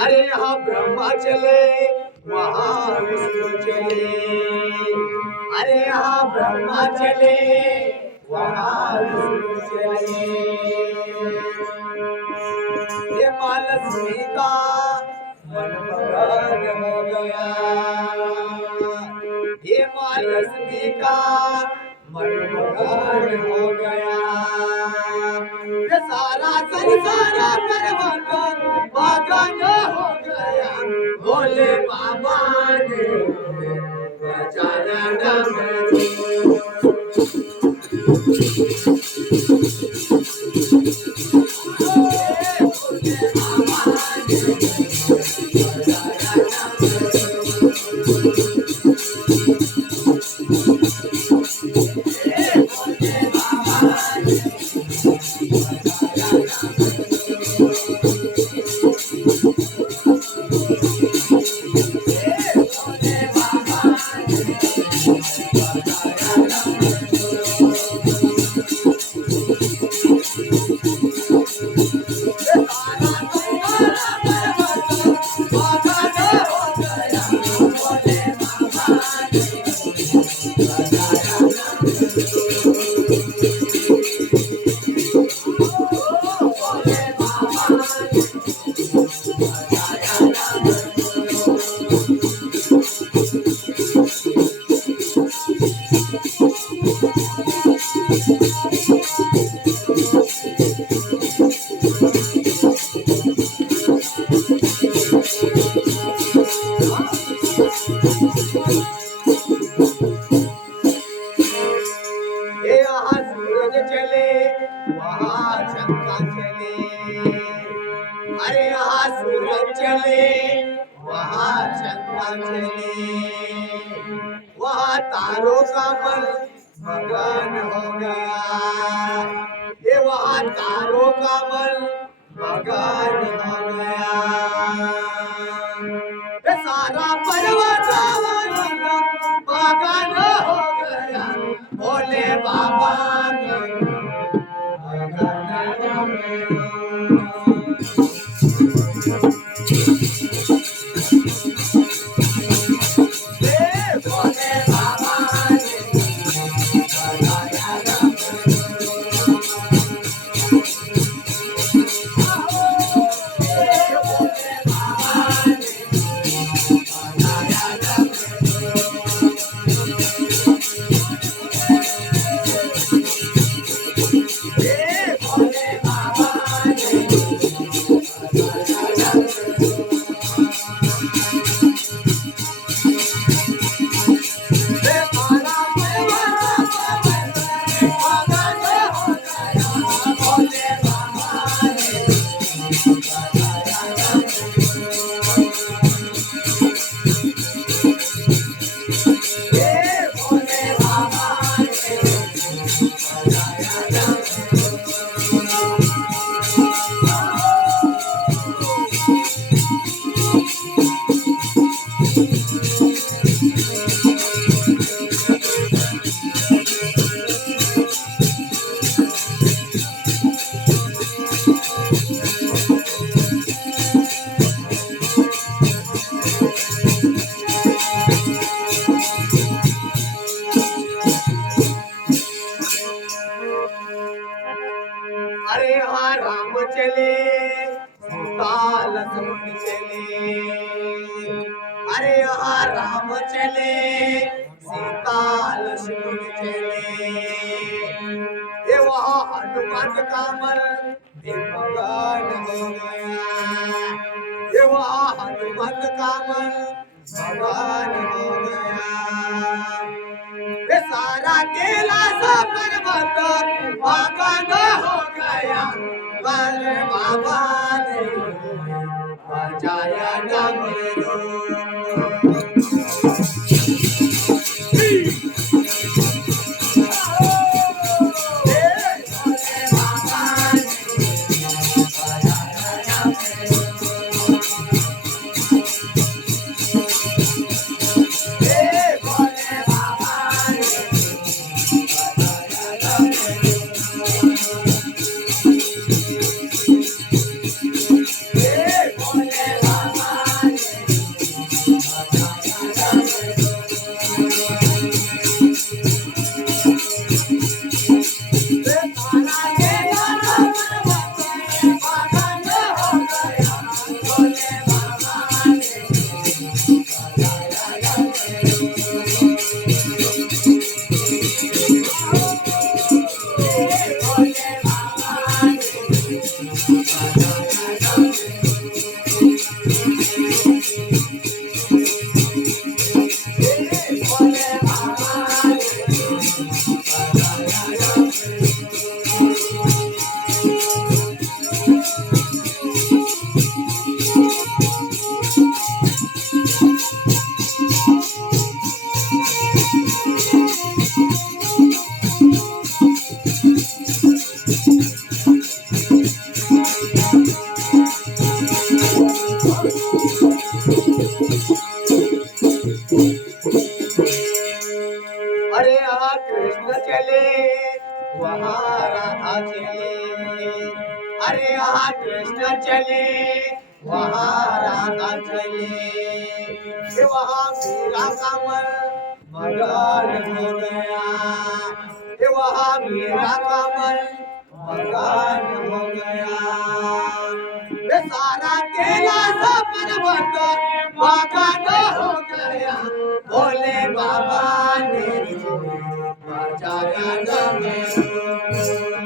अरे हा ब्रह्मा चले वहाँ विष्णु चले। अरे हा ब्रह्मा चले वहाँ विष्णु चले। ये मालक्ष्मी का मन मगन हो गया। ये मालक्ष्मी का मन मगन हो गया। ये सारा संसार पर्वत मगन हो गया। भोले बाबा ने बजाया डमरू। यहाँ सूरज चले वहाँ चंद्रमा चले। अरे यहाँ सूरज चले वहाँ चंद्रमा चले। वहाँ तारों का मन मगन हो गया। ये वहाँ तारों का मन मगन हो गया। ये सारा पर्वत मगन हो गया। भोले बाबा ने मगन हो गया। भोले बाबा ने बजाया डमरू। अरे हाँ राम चले सीता लक्ष्मण चले। अरे हाँ राम चले सीता लक्ष्मण चले। ये वहाँ हनुमान का मन मगन हो गया। ये वहाँ हनुमान का मन मगन हो गया। सारा केला सा पर्वत मगन हो गया पर बाबा ने बजाया डमरू अरे यहाँ कृष्ण चले वहाँ राधा चले अरे यहाँ कृष्ण चले वहाँ राधा चले वहाँ मीरा का मन मगन हो गया वहाँ मीरा का मन मगन हो गया सारा केला सा पर्वत मगन हो गया भोले बाबा ने बजाया डमरू